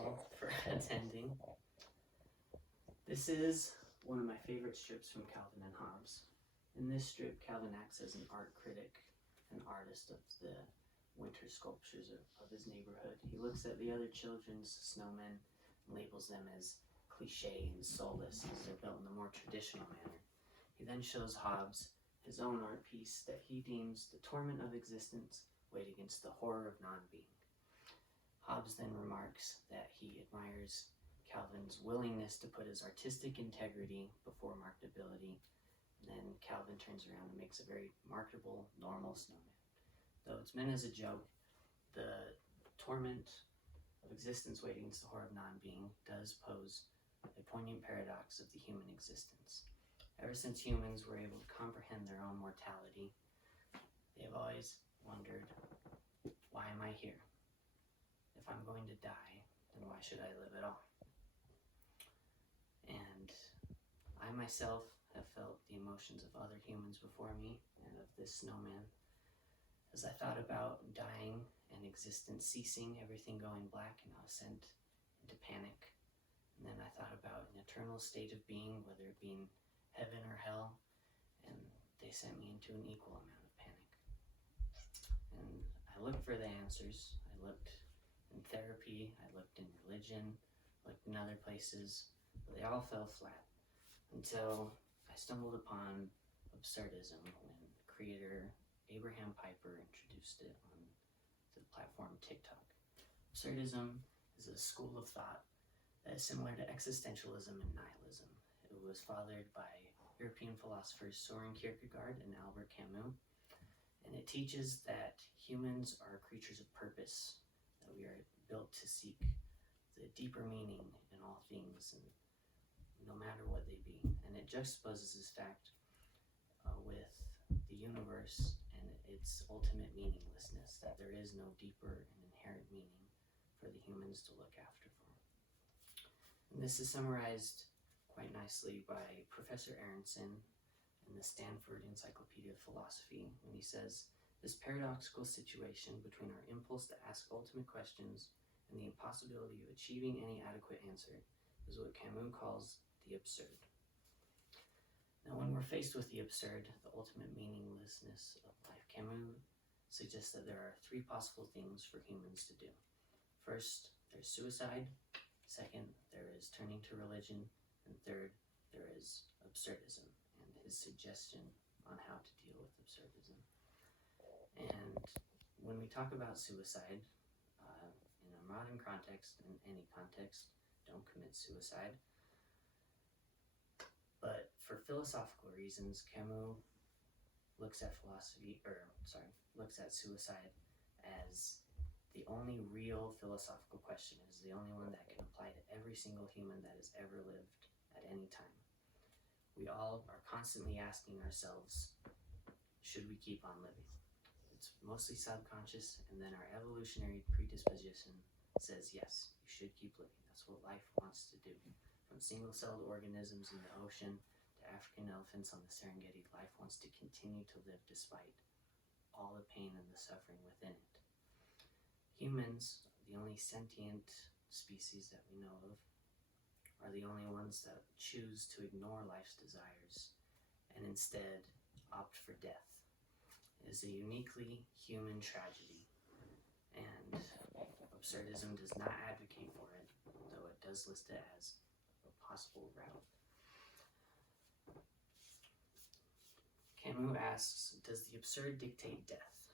all for attending. This is one of my favorite strips from Calvin and Hobbes. In this strip, Calvin acts as an art critic, an artist of the winter sculptures of his neighborhood. He looks at the other children's snowmen and labels them as cliche and soulless as they're built in a more traditional manner. He then shows Hobbes his own art piece that he deems the torment of existence weighed against the horror of non-being. Hobbes then remarks that he admires Calvin's willingness to put his artistic integrity before marketability. And then Calvin turns around and makes a very marketable, normal snowman. Though it's meant as a joke, the torment of existence weighed against the horror of non-being does pose a poignant paradox of the human existence. Ever since humans were able to comprehend their own mortality, they have always wondered, why am I here? If I'm going to die, then why should I live at all? And I myself have felt the emotions of other humans before me and of this snowman. As I thought about dying and existence ceasing, everything going black, and I was sent into panic. And then I thought about an eternal state of being, whether it be in heaven or hell, and they sent me into an equal amount of panic. And I looked for the answers. I looked in therapy, I looked in religion, looked in other places, but they all fell flat until I stumbled upon Absurdism when creator Abraham Piper introduced it on the platform TikTok. Absurdism is a school of thought that is similar to existentialism and nihilism. It was fathered by European philosophers Soren Kierkegaard and Albert Camus, and it teaches that humans are creatures of purpose, that we are built to seek the deeper meaning in all things, and no matter what they be. And it juxtaposes this fact with the universe and its ultimate meaninglessness, that there is no deeper and inherent meaning for the humans to look after for. And this is summarized quite nicely by Professor Aronson in the Stanford Encyclopedia of Philosophy when he says, "This paradoxical situation between our impulse to ask ultimate questions and the impossibility of achieving any adequate answer is what Camus calls the absurd." Now, when we're faced with the absurd, the ultimate meaninglessness of life, Camus suggests that there are three possible things for humans to do. First, there's suicide. Second, there is turning to religion. And third, there is absurdism, and his suggestion on how to deal with absurdism. And when we talk about suicide, in a modern context, in any context, don't commit suicide. But for philosophical reasons, Camus looks at suicide as the only real philosophical question, is the only one that can apply to every single human that has ever lived at any time. We all are constantly asking ourselves, should we keep on living? It's mostly subconscious, and then our evolutionary predisposition says, yes, you should keep living. That's what life wants to do. From single-celled organisms in the ocean to African elephants on the Serengeti, life wants to continue to live despite all the pain and the suffering within it. Humans, the only sentient species that we know of, are the only ones that choose to ignore life's desires and instead opt for death. It is a uniquely human tragedy, and absurdism does not advocate for it, though it does list it as a possible route. Camus asks, does the absurd dictate death?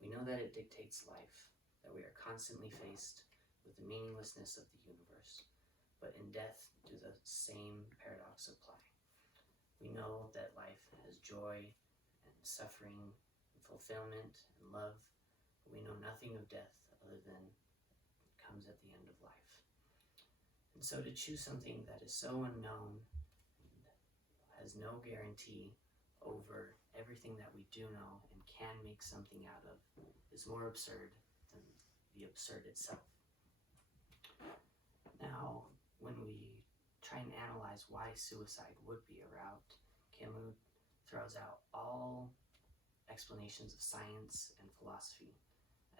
We know that it dictates life, that we are constantly faced with the meaninglessness of the universe. But in death, do the same paradox apply? We know that life has joy and suffering and fulfillment and love, but we know nothing of death other than it comes at the end of life. And so to choose something that is so unknown and has no guarantee over everything that we do know and can make something out of is more absurd than the absurd itself. Now, when we try and analyze why suicide would be a route, Camus throws out all explanations of science and philosophy.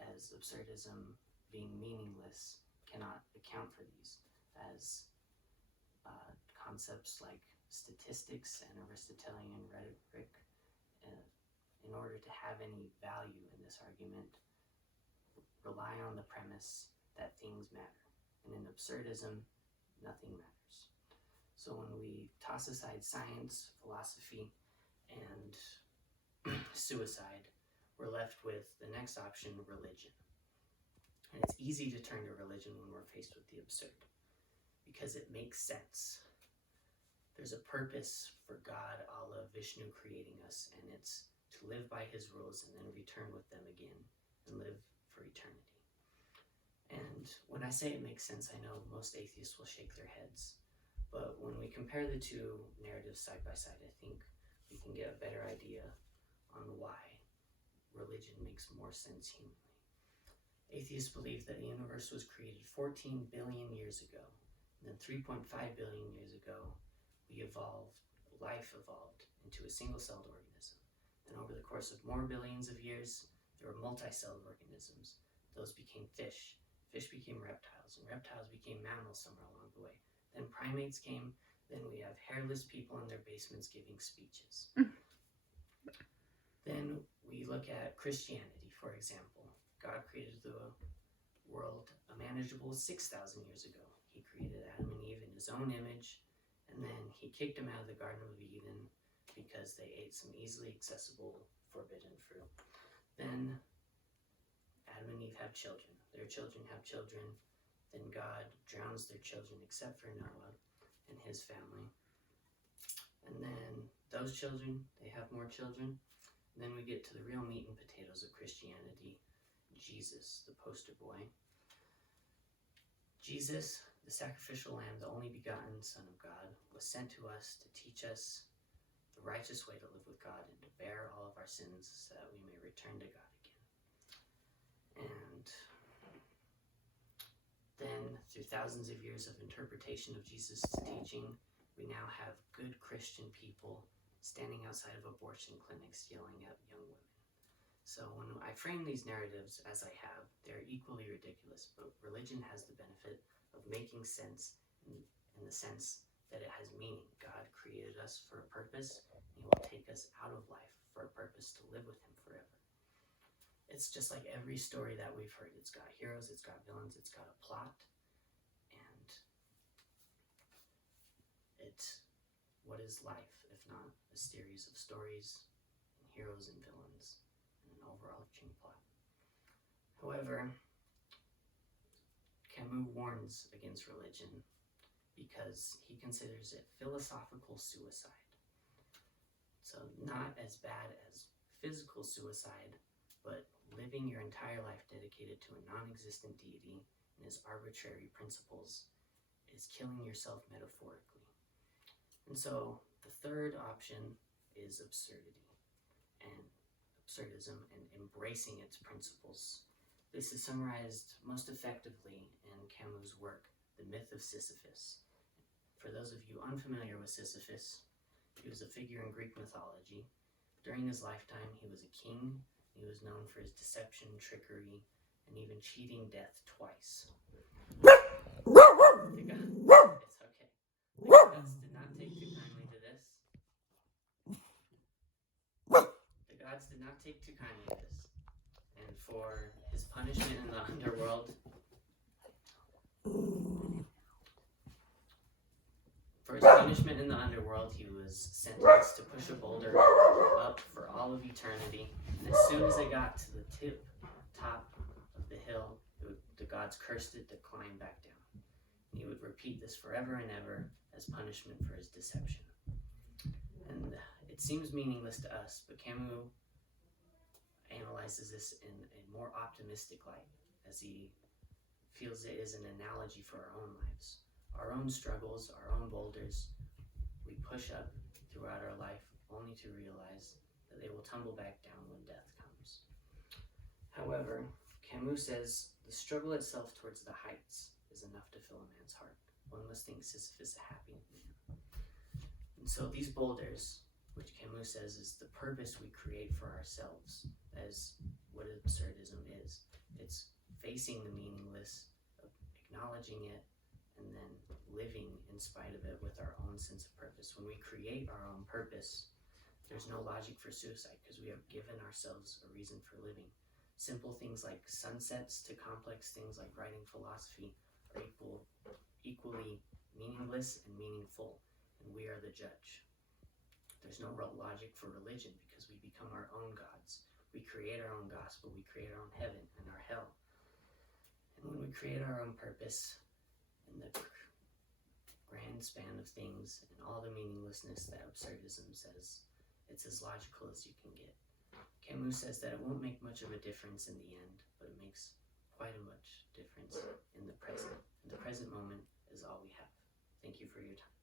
As absurdism being meaningless, cannot account for these, as concepts like statistics and Aristotelian rhetoric, in order to have any value in this argument, rely on the premise that things matter. And in absurdism, nothing matters. So when we toss aside science, philosophy, and suicide, we're left with the next option, religion. And it's easy to turn to religion when we're faced with the absurd, because it makes sense. There's a purpose for God, Allah, Vishnu creating us, and it's to live by his rules and then return with them again and live for eternity. And when I say it makes sense, I know most atheists will shake their heads. But when we compare the two narratives side by side, I think we can get a better idea on why religion makes more sense humanly. Atheists believe that the universe was created 14 billion years ago. And then 3.5 billion years ago, life evolved into a single-celled organism. And over the course of more billions of years, there were multi-celled organisms. Those became fish. Fish became reptiles, and reptiles became mammals somewhere along the way. Then primates came. Then we have hairless people in their basements giving speeches. Then we look at Christianity, for example. God created the world a manageable 6,000 years ago. He created Adam and Eve in his own image, and then he kicked them out of the Garden of Eden because they ate some easily accessible forbidden fruit. Then Adam and Eve have children. Their children have children. Then God drowns their children except for Noah and his family. And then those children, they have more children. And then we get to the real meat and potatoes of Christianity, Jesus, the poster boy. Jesus, the sacrificial lamb, the only begotten Son of God, was sent to us to teach us the righteous way to live with God and to bear all of our sins so that we may return to God again. And then, through thousands of years of interpretation of Jesus' teaching, we now have good Christian people standing outside of abortion clinics yelling at young women. So when I frame these narratives as I have, they're equally ridiculous, but religion has the benefit of making sense in the sense that it has meaning. God created us for a purpose, and he will take us out of life for a purpose to live with him forever. It's just like every story that we've heard. It's got heroes, it's got villains, it's got a plot, and it's what is life if not a series of stories and heroes and villains and an overarching plot. However, Camus warns against religion because he considers it philosophical suicide. So not as bad as physical suicide, but living your entire life dedicated to a non-existent deity and his arbitrary principles is killing yourself metaphorically. And so the third option is absurdity and absurdism and embracing its principles. This is summarized most effectively in Camus' work, The Myth of Sisyphus. For those of you unfamiliar with Sisyphus, he was a figure in Greek mythology. During his lifetime, he was a king. He was known for his deception, trickery, and even cheating death twice. It's okay. The gods did not take too kindly to this. The gods did not take too kindly to this. And for his punishment in the underworld, he was sentenced to push a boulder up for all of eternity. And as soon as it got to the top of the hill, the gods cursed it to climb back down. And he would repeat this forever and ever as punishment for his deception. And it seems meaningless to us, but Camus analyzes this in a more optimistic light, as he feels it is an analogy for our own lives. Our own struggles, our own boulders, we push up throughout our life only to realize that they will tumble back down when death comes. However, Camus says the struggle itself towards the heights is enough to fill a man's heart. One must think Sisyphus a happy man. And so these boulders, which Camus says is the purpose we create for ourselves, as what absurdism is. It's facing the meaningless, acknowledging it, and then living in spite of it with our own sense of purpose. When we create our own purpose, there's no logic for suicide because we have given ourselves a reason for living. Simple things like sunsets to complex things like writing philosophy are equally meaningless and meaningful, and we are the judge. There's no real logic for religion because we become our own gods. We create our own gospel, we create our own heaven and our hell. And when we create our own purpose in the grand span of things and all the meaninglessness that absurdism says, it's as logical as you can get. Camus says that it won't make much of a difference in the end, but it makes quite a much difference in the present. And the present moment is all we have. Thank you for your time.